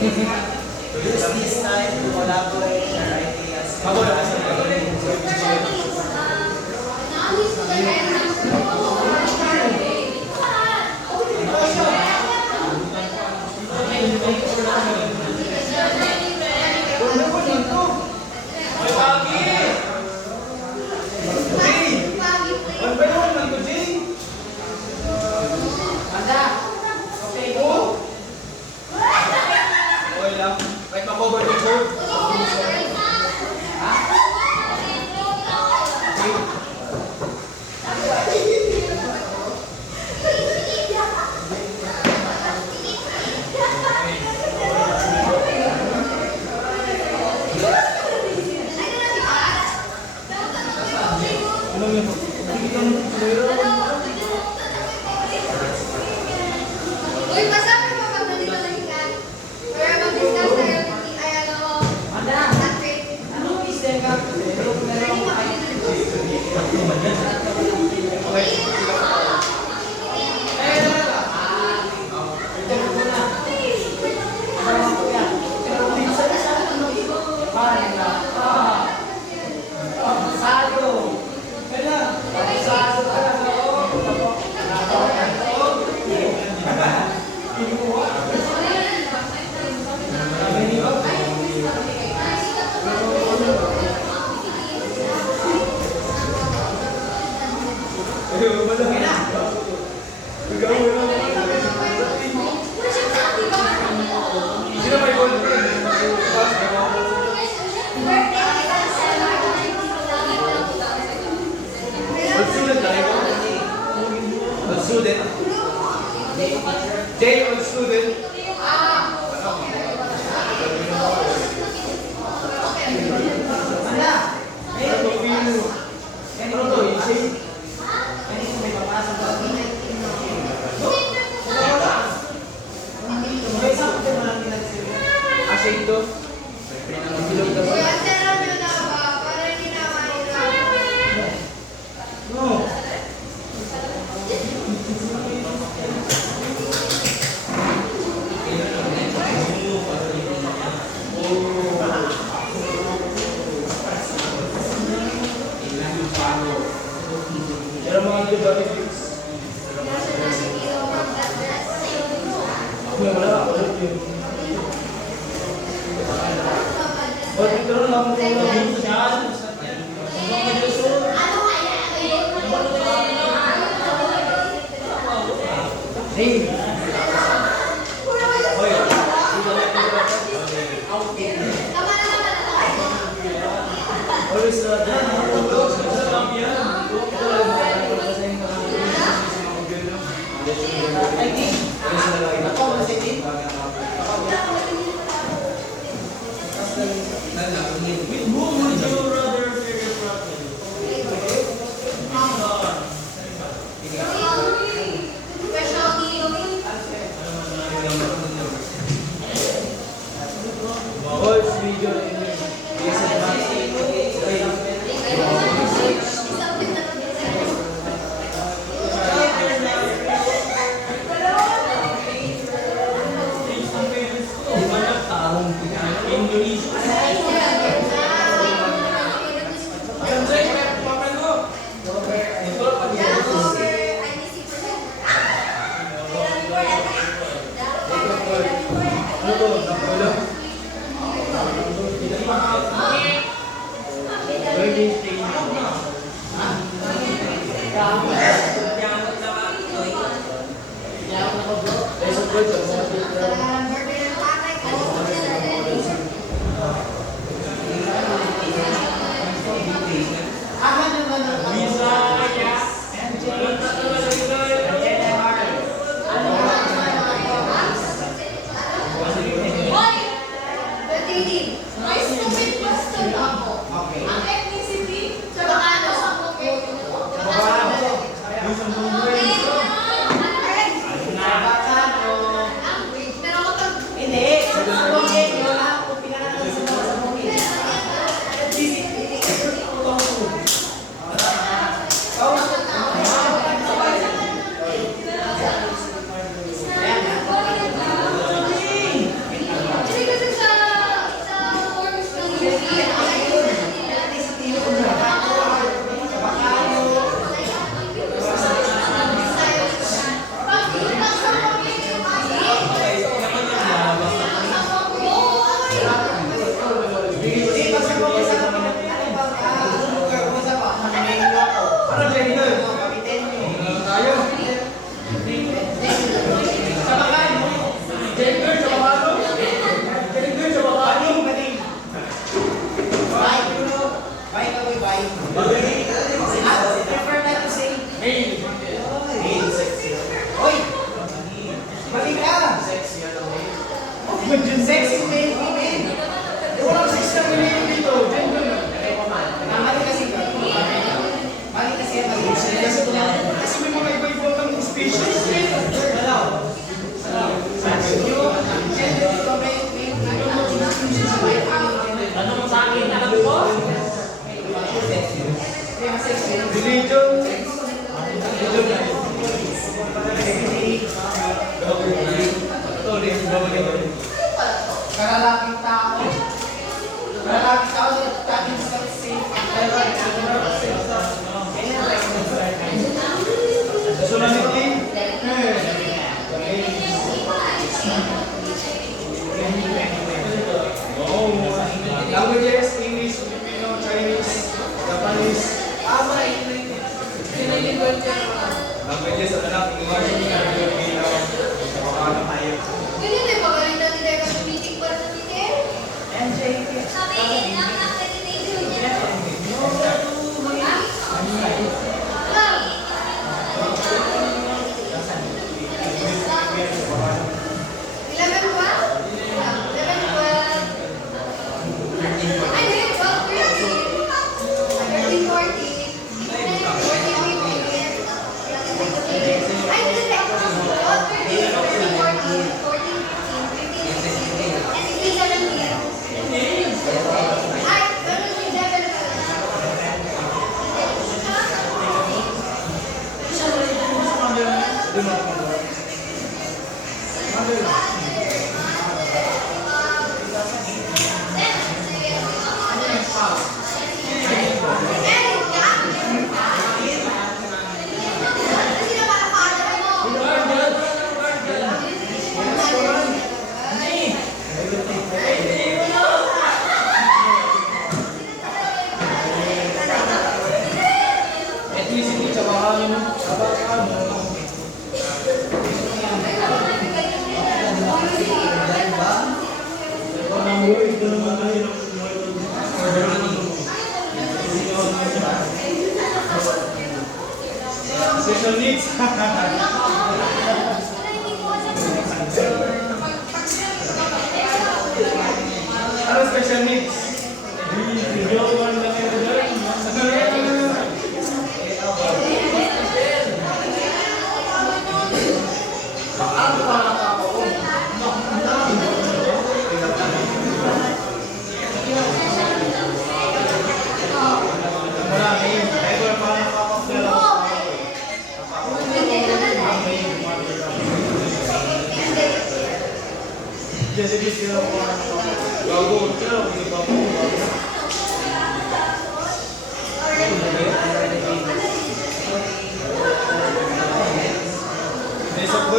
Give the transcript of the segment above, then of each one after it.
Use this time to collaborate, share ideas. Like ma-cover the board. Uy, pasama mo pag nandito lang ikan. Para mag-discuss tayo ng Student. Day on student. Uy, answeran nyo na ba? Para hindi na mahirap. Pero mga good dati fix. Ako yung wala ako yun. Ito rin lang ako yung hey! Always with whom would you rather share your problem? Special Sexy male, female. Walang sex na nililin dito. Gender na. Mali kasi ka. Mali kasi ka. Kasi may mga iba-iba kang species. Ano mo sa akin? Alam ko? Religion. Karalaking tao. Karalaking tao, that means that's safe. Personality. Languages, English, Filipino, Chinese, Japanese. Languages, ano lang, English, Filipino, Tagalog, tayo. Yun yun, eh, magaling natin tayo sa meeting para sa meeting. Sabi, ang nag-meditation niya. Ethnicity, tsaka ano, special needs. Ano special needs? Jadi sila bago pero hindi pa po. Desa po.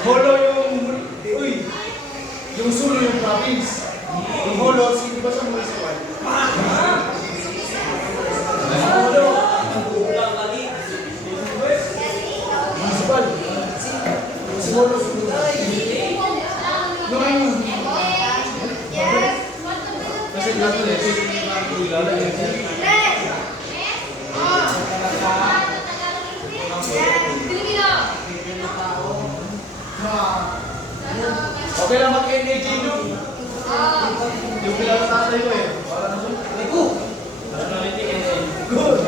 Holo yung sulo yung province. Yung holo, sige ba sa municipal? Municipal. Holo sulo. Noon yun. Kasi lahat na ito yung ilala niya. Okay lang mag-NAG nyo. Yung kilala tatay ko eh. Para na siya. Personality and good.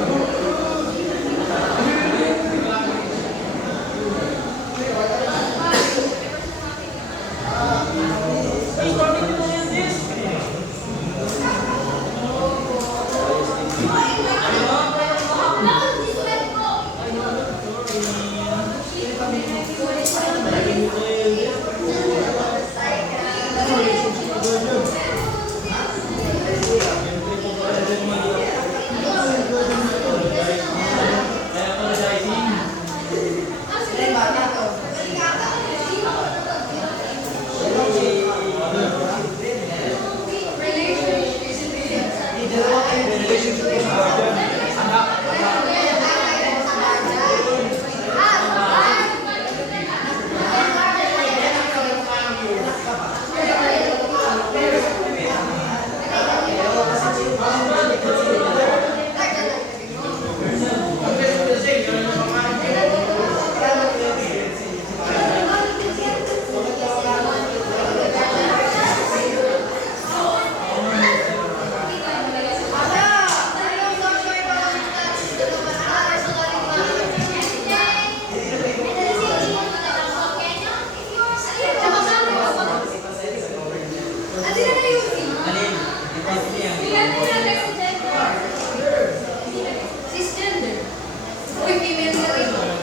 email na rin. Ano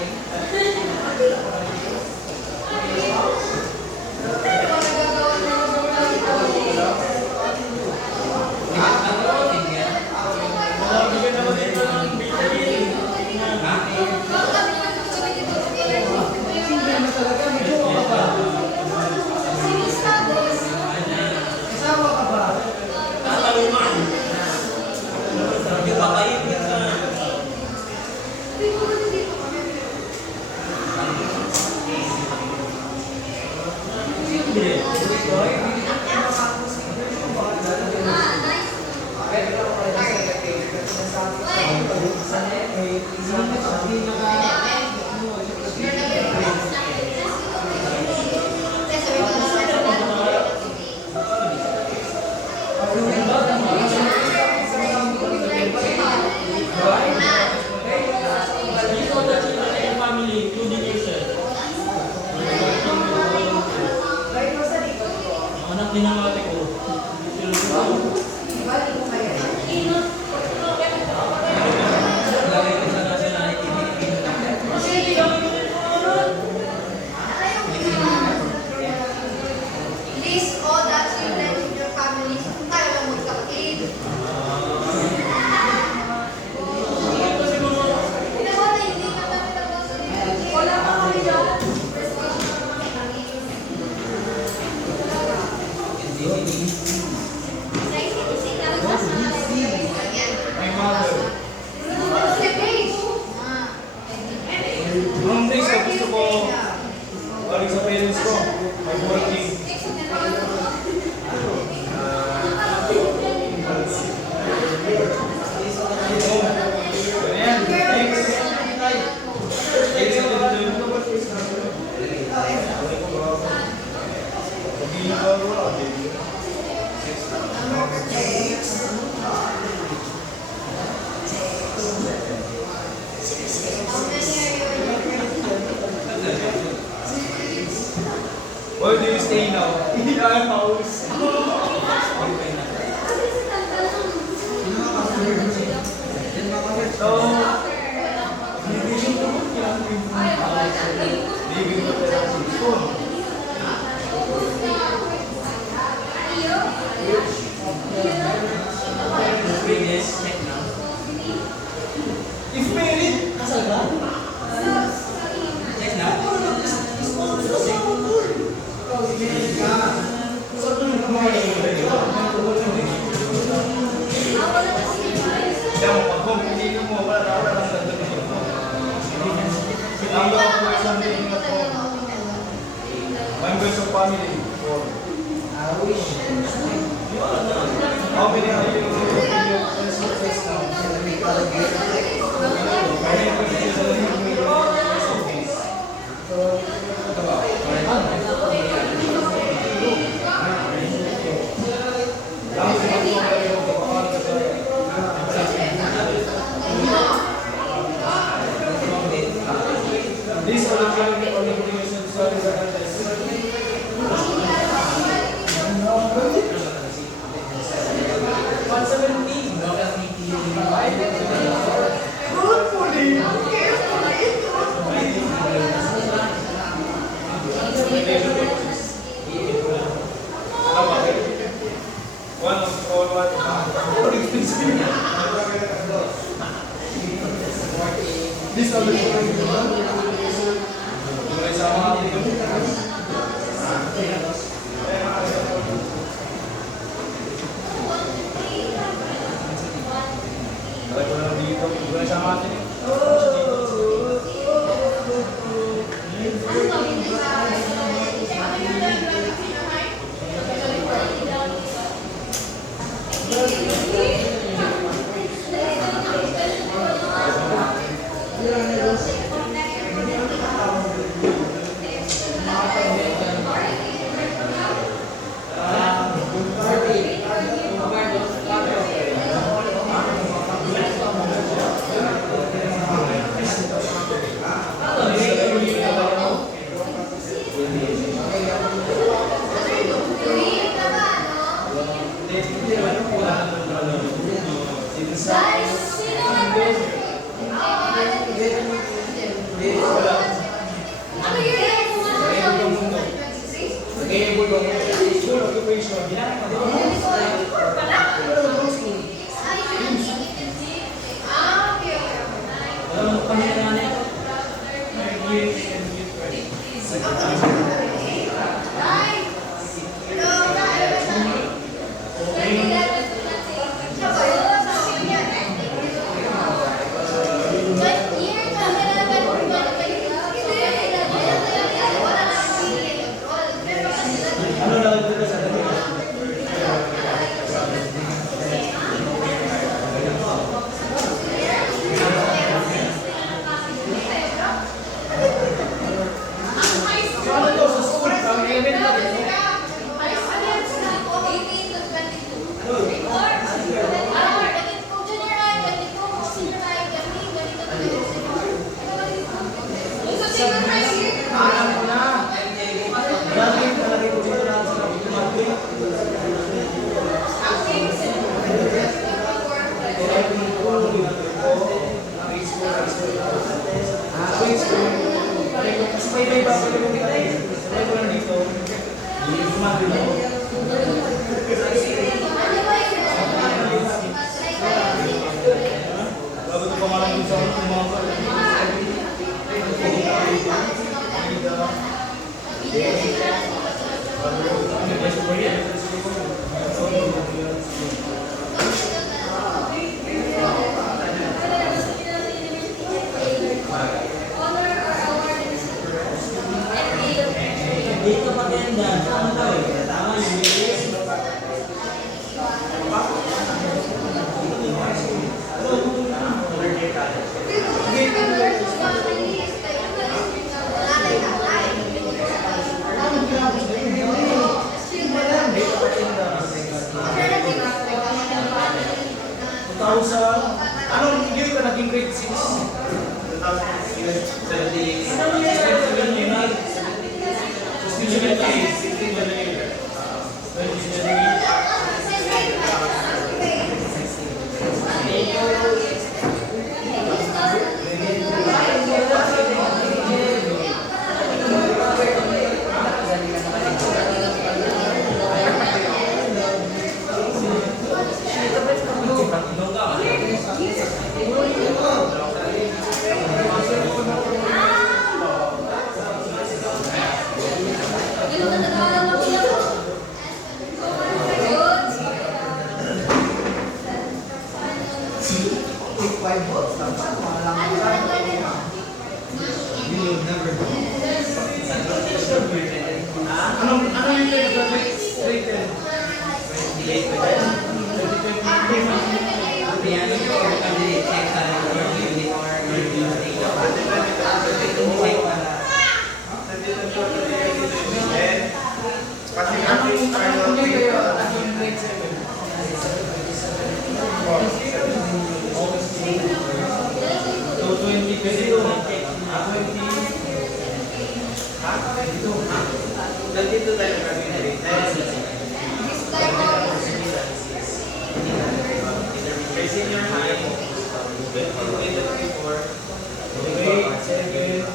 nagagawa na Bigyan naman dito ng bilhin. Kasama ka ba? Tatalungan. Di ba kayo minsan? Dito na sila yung family, including yourself. Anak din ang ate ko. Lagay ko sa nationality, Filipino. List all the children in your family. Tayo lang magkapatid. Wala pa kami dyan. My mother. Nung days na gusto ko balik sa parents ko, I'm working. Ganyan, thanks. Thanks sa dito. Pag-iingat ka wala, baby. Where do you stay now? In our house. So, living ko pala sa school. If married, kasal ka? Kaya mo, pag home, hindi mo, wala lang dagdag mo. Ang mga po isang living at home. Members of family. How many are you? These are the family organizations. Sorry, one of all one. These are the Ang pangyayari. Ano lang dito sa dami? So ano to sa school? Ang event natin. Alam ko na. Dati talaga ko dito na sa mag-break. Kasi may iba pa rin kita eh. Sabay ko lang dito. Gumagawin ako. Bago ito pangalan dito sa mga Dito maganda. Tama daw eh. Tama yung bilis. Anong year ka naging grade 6? Anong year ka nag-grade 10? Anong year kayo naging grade 7? So 2022. Nandito tayo kami na rin. Kay senior high, 2024. Grade 7.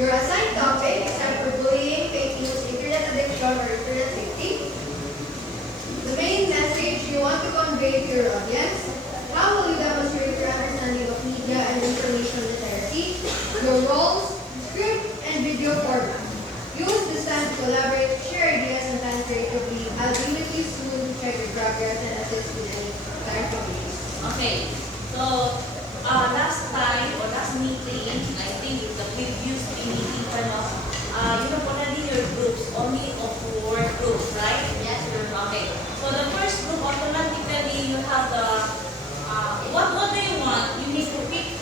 'Your assigned topic, except for bullying, fake news, internet addiction, or Okay. So, last time or last meeting, I think the previous meeting, you have already your groups, only of 4 groups, right? Yes, sir. Okay. So the first group, automatically you have the, what do you want? You need to pick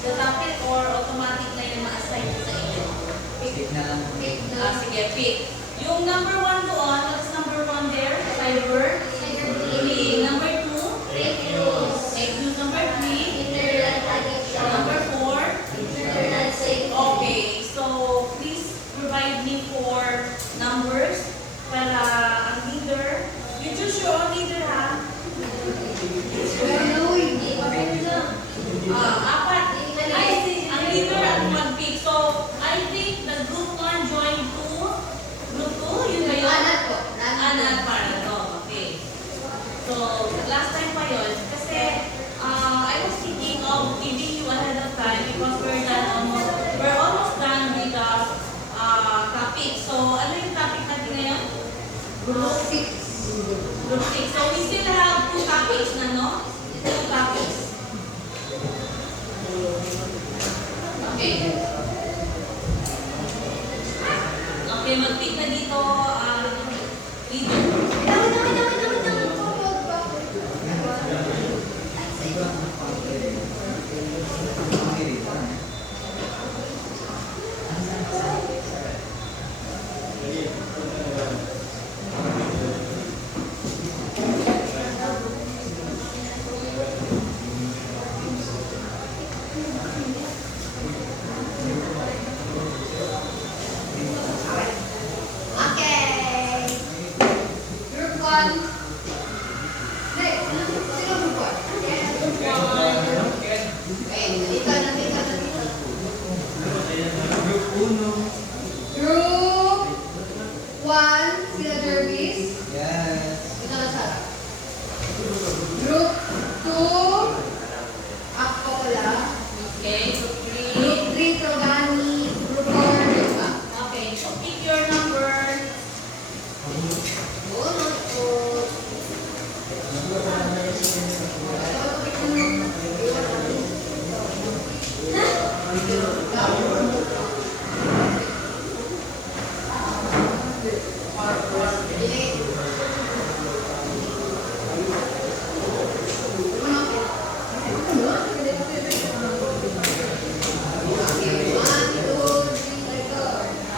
the topic or automatic na yung ma-assign sa inyo? Stick na lang. Pick na. Sige, pick. Yung number 1 doon, what's number 1 there? Cyber. Bullying. Number 2? Fake news. Fake news. Number 3? Internet addiction. Number 4? Internet safety. Okay, so please provide me 4 numbers para ang leader. You choose your own leader, ha? Pero hindi pa rin lang. Apat. I think ang leader ang mag-pick. So, I think the group 1 joined to group 2. Yun ba yun? Anat po. Anat para to. Okay. So, last time pa yun. Kasi, I was thinking of giving you ahead of time because we're almost done with the topic. So, ano yung topic natin ngayon? Group 6. Group 6. So, we still have 2 topics na, no? 2 topics. Okay. Okay, mag-pick na dito, leader. Okay. Group 1. Next. Sino group 1? Okay, dito na. Group 1. Group 1, sila Jervis. Yes. Ito na Sarah. Group 2, ako pala. Okay, group 3. Group 3, Trogani. Group 4, Luka. Okay, so pick your number.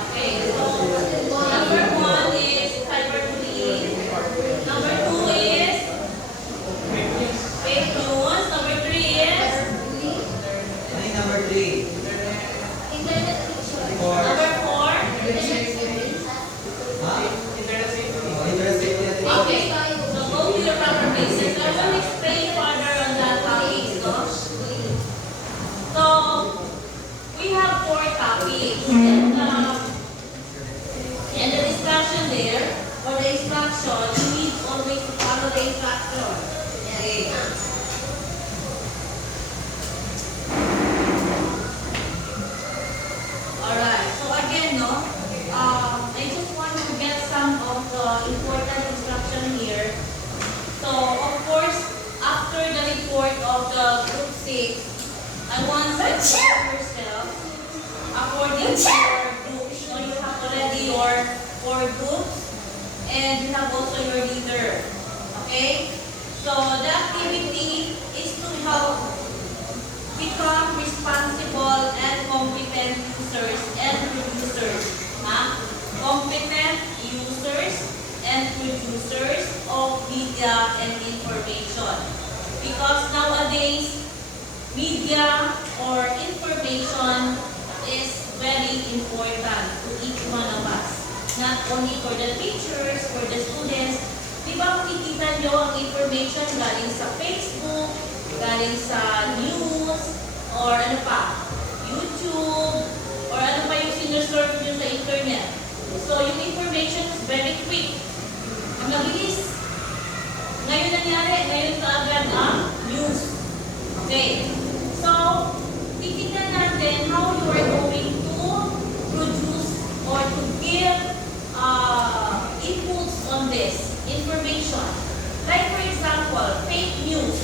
Okay, so number 1 is cyberbullying. Number 2 is fake news. Number 3 is Ano yung number 3? Internet addiction. 4. number 4. Ha? Internet safety. Okay, so go to your proper places. I will explain further on that topic. So we have 4 topics. And the instruction there, or the instruction, you need always to follow the instruction. Okay. Alright, so again, no, I just want to get some of the important instruction here. So, of course, after the report of the group 6, I want you to check yourself according to your groups. So, you have already your 4 groups, and you have also your leader. Okay? So, the activity is to help become responsible and competent users and producers. Competent users and producers of media and information. Because nowadays, media or information is very important to each one of us. Not only for the teachers, for the students. Di ba makikita nyo ang information galing sa Facebook, galing sa news, or ano pa, YouTube, or ano pa yung sinusurf nyo sa internet. So, yung information is very quick. Ang mabilis. Ngayon nangyari, ngayon kaagad ang news. Okay. So, titignan natin how you are going to produce or to give inputs on this information. Like for example, fake news.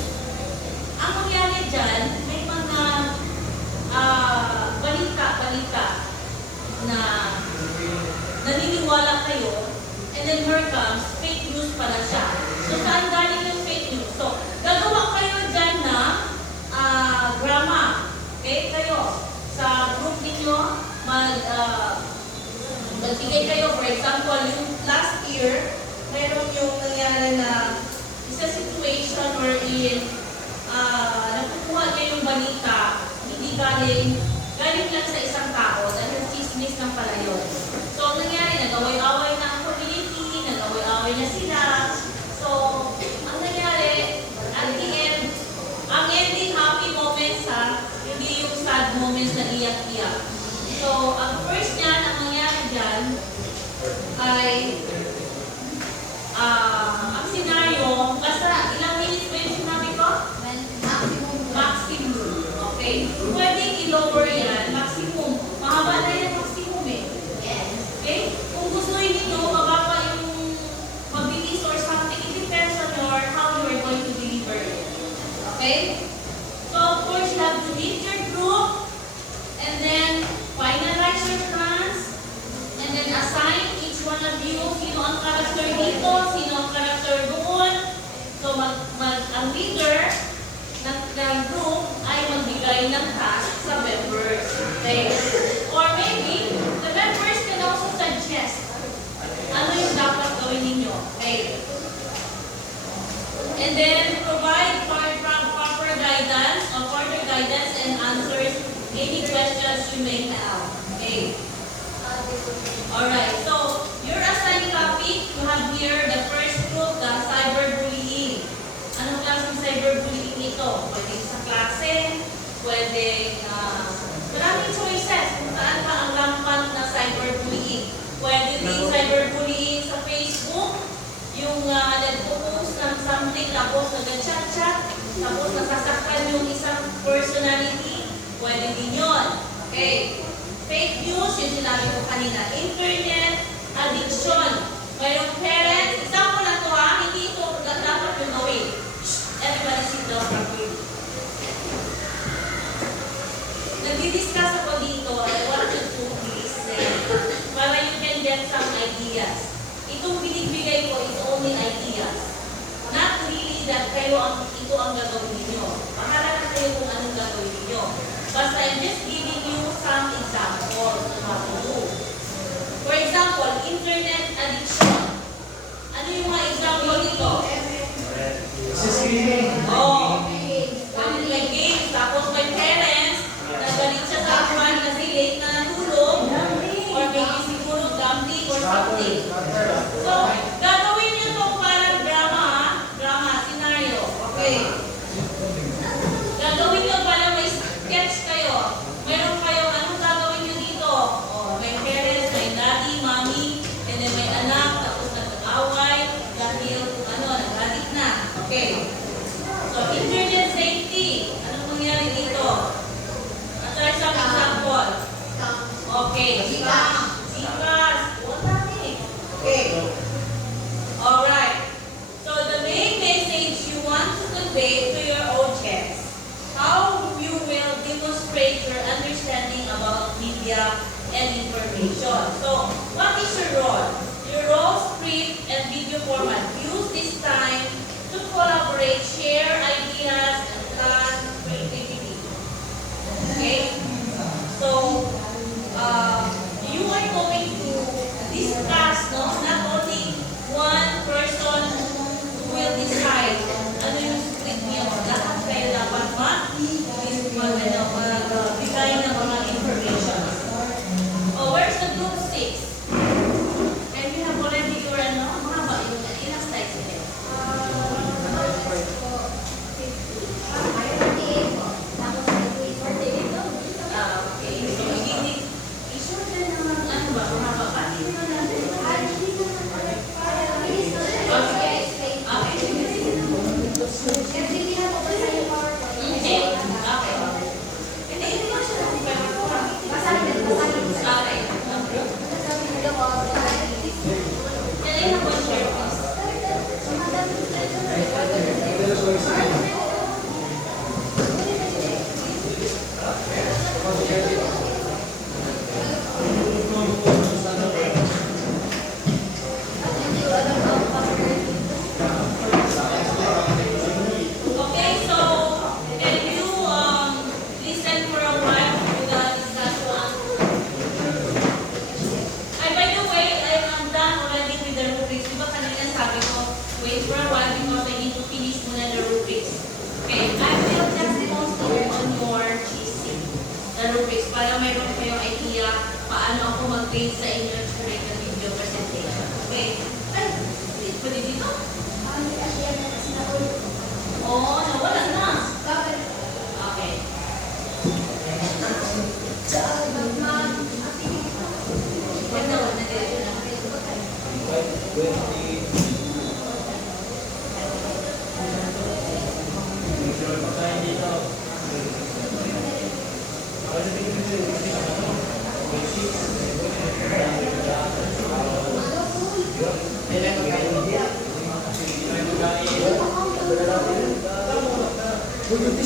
And then here comes, fake news pala siya. So, saan galing yung fake news? So, gagawa kayo dyan na drama. Okay, kayo. Sa group ninyo, magbigay kayo, for example, yung last year, meron yung nangyari na isa situation wherein nakukuha kayo yung balita, hindi galing lang sa isang tao, dahil chismis ng pala yun. So, ang nangyari, nag-away-away na ang community, nag-away-away na sila. So, ang nangyari, at the end, ang ending happy moments ha, hindi yung sad moments na iyak-iyak. So, ang first niyan, ang nangyari dyan, ay, ang senaryo, basta ilang minutes ba yung sinabi ko? Maximum. Okay? Pwedeng i-lower yan, maximum. Mahaba na yan, maximum eh. Okay? Kung gustuin ninyo, mababa yung mabilis or something, it depends on how you are going to deliver it. Okay? So, of course, you have to meet your group, and then finalize your plans, and then assign each one of you sino ang character dito, sino ang character doon. So, ang leader ng group ay magbigay ng task sa members. Okay? Or maybe, the members can also suggest ano yung dapat gawin ninyo. Okay? And then, provide proper guidance or further guidance and answers any questions you may have. Okay? Alright, so, your assigned topic, you have here the first group, the cyberbullying. Anong klaseng cyberbullying ito? Pwede sa klase, pwede, maraming choices kung saan pa ang rampant na cyberbullying. Pwede din cyberbullying sa Facebook, yung nagpo-post ng something, tapos nag-chat-chat, tapos nasasaktan yung isang personality, pwede din yun. Okay. Fake news, yung sinabi ko kanina. Internet addiction. Mayroong parents, example na to ha, hindi ito dapat yung gawin. Everybody sit down properly. Nagdi-discuss ako dito, I want you to listen para you can get some ideas. Itong binigbigay ko is only ideas. Not really that ito ang gagawin ninyo. Bahala na kayo kung anong gagawin ninyo. Basta I'm just giving you some examples on how to do. For example, internet addiction. Ano yung mga example nito? Oh, may games. Tapos may parents, nagalit siya sa akin kasi late na natulog. Or maybe siguro gambling or something. So, gagawin niyo itong parang drama, scenario. Okay. Gagawin niyo para may sketch kayo. Meron kayo, anong gagawin niyo dito? Oh, may parents, may daddy, mommy, and then may anak, tapos nag-away, dahil, nagalit na. Okay. rubrics para mayroon kayong idea paano ako mag-base sa inyong curated video presentation. Okay? Ay, pwede dito? Oo, nawala na. Okay.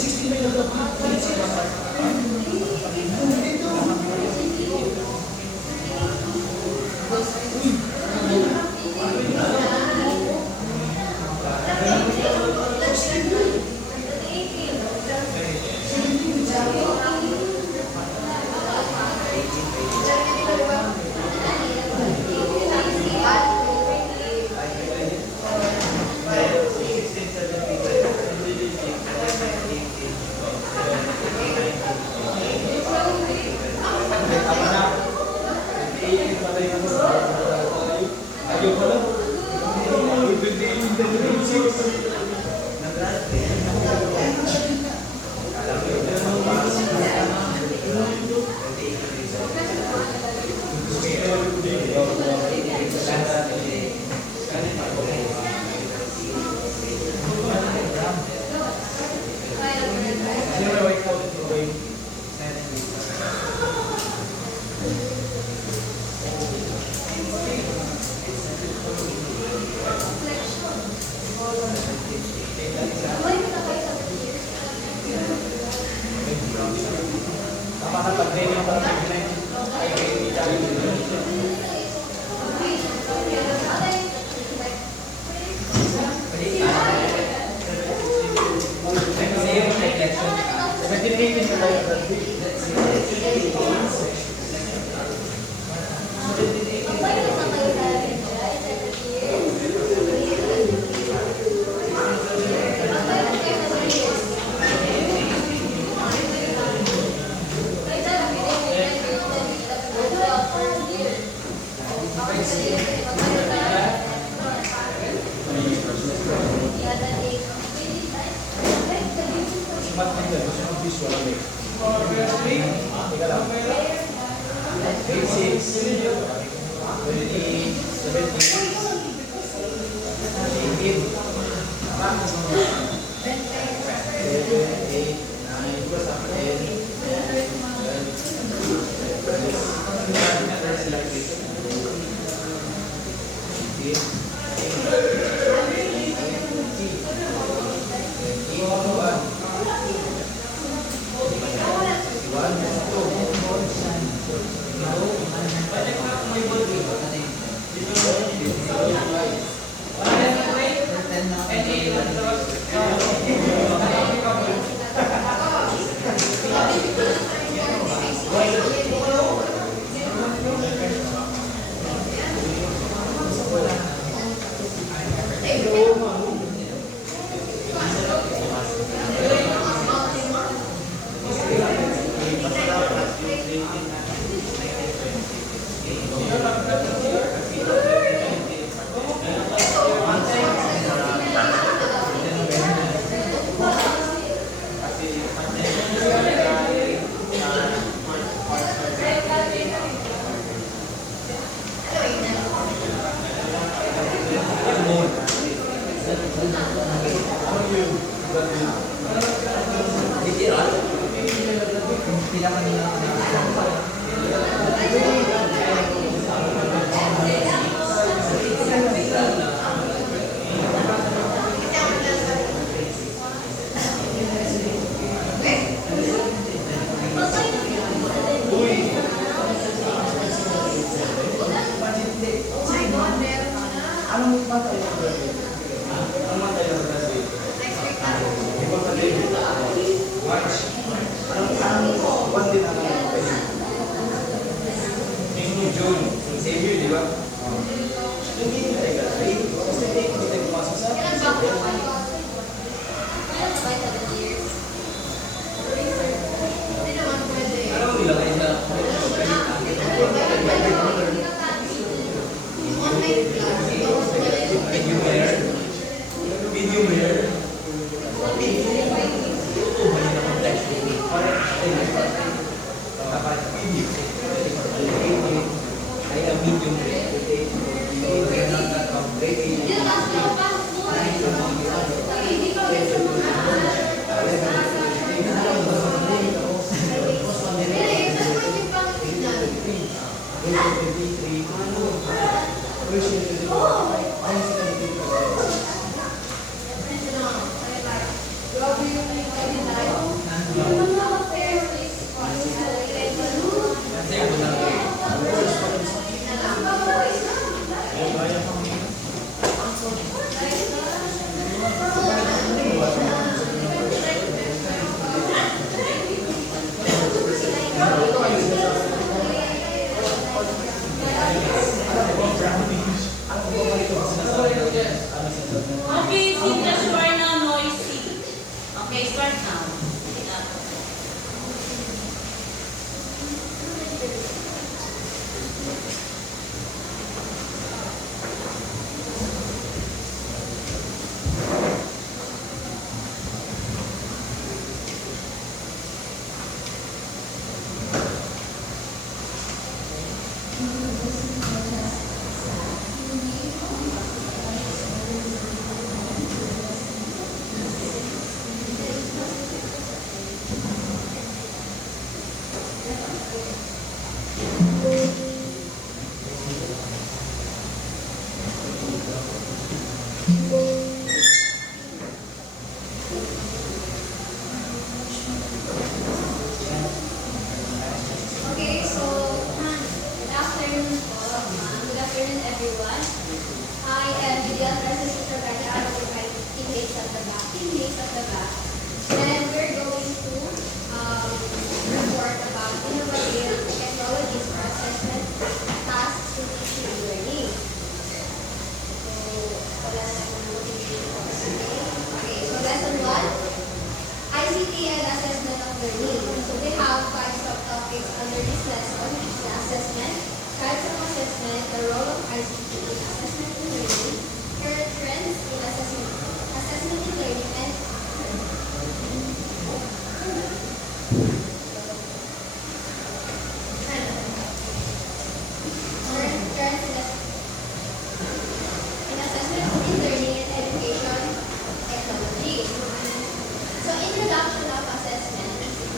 Ganda, wala dito na. Okay, since you are now noisy. Okay, start now. Okay, so good afternoon po. Good afternoon everyone. I am Vidya Francis Tragaya out of my teammates at the back. And we're going to report about innovative technologies for assessment, tasks, to teaching and learning. So, wala na akong motivation for today. Okay, so lesson 1. ICT and assessment of learning. So we have 5 subtopics under this lesson, which is the assessment, types of assessment, the role of ICT in assessment and learning, current trends in assessment in learning, and current trends in assessment in learning and education technology. So, introduction of assessment.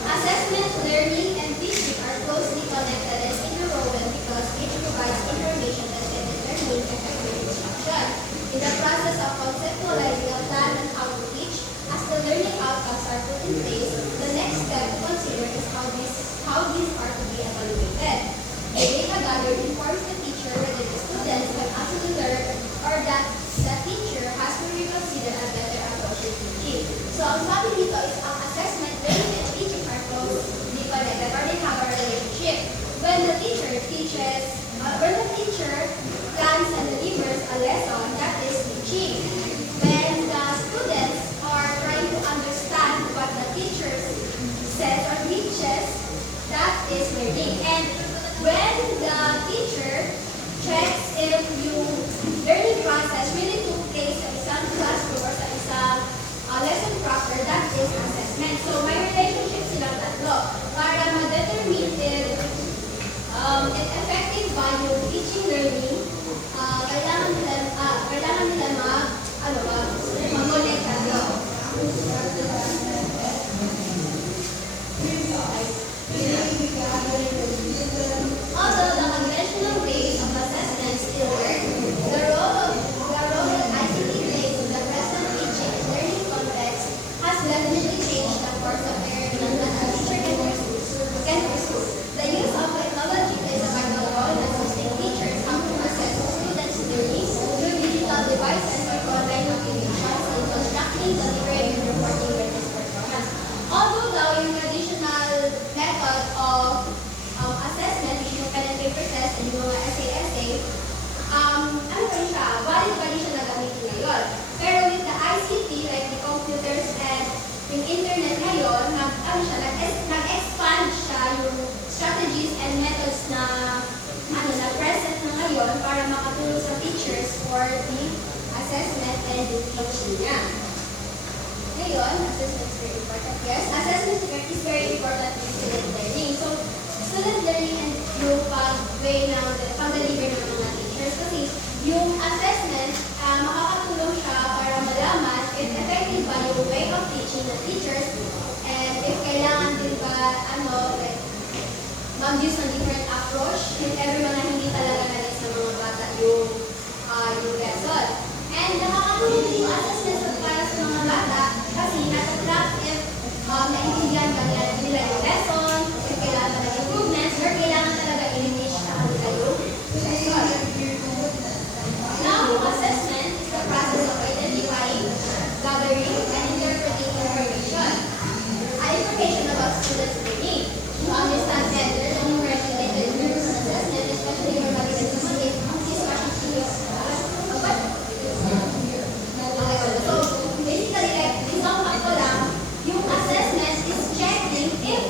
Assessment, learning, and teaching are closely connected and interwoven because each provides information that can determine effective instruction. In the process of conceptualizing a plan on how to teach, as the learning outcomes are put in place, the next step to consider is how these are to be evaluated. The data gathered informs the teacher whether the students have actually learned or that the teacher has to reconsider a better approach to teaching. So, ang sabi dito is ang assessment, learning, and teaching are closely connected or they have a relationship. When the teacher plans and delivers a lesson, that is teaching. When the students are trying to understand what the teacher says or teaches, that is learning. And when the teacher checks if yung learning process really took place sa isang classroom or sa isang lesson proper, that is assessment. So, may relationship silang tatlo. Para ma-determine if effective ba yung teaching learning, kailangan nila mag-connect tatlo. Although the conventional ways of assessment still work, the role that ICT plays in the present teaching and learning context has definitely changed the course of learning that a teacher can pursue. The use of technology plays a vital role in assisting teachers how to assess students' learning through digital devices or online applications in constructing, delivering, and reporting witness performance. Although daw yung traditional method of assessment, yung pen and paper test and yung mga essay, ano pa rin siya, valid pa rin siya na gamitin ngayon. Pero with the ICT, like the computers and yung internet ngayon, nag-expand siya yung strategies and methods na present na ngayon para makatulong sa teachers for the assessment and the teaching niya. Ngayon, assessment is very important. Yes, assessment is very important in student learning. So, student learning and yung pag-way ng pag-deliver ng mga teachers. Kasi yung assessment, makakatulong siya para malaman if effective ba yung way of teaching ng teachers and if kailangan din ba, like, mag-use ng different approach if ever mga hindi talaga nalis ng mga bata yung lesson. And nakakatulong din yung assessment para sa mga bata kasi natatrack if naintindihan ba nila yung lesson, if kailangan ba ng improvements, or kailangan talaga i-finish na kanila yung lesson. Now, assessment is the process of identifying, gathering, and interpreting information. Information about students' learning. To understand better the numerous related groups of assessment, especially for validation motive, discussion skills. So, basically, like, isang fakto lang, yung assessment is checking if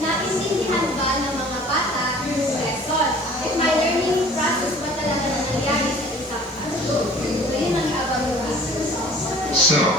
naintindihan ba ng mga bata yung lesson. If may learning process ba talaga na nangyari sa isang classroom. So, yun ang iabang yung assessment. So,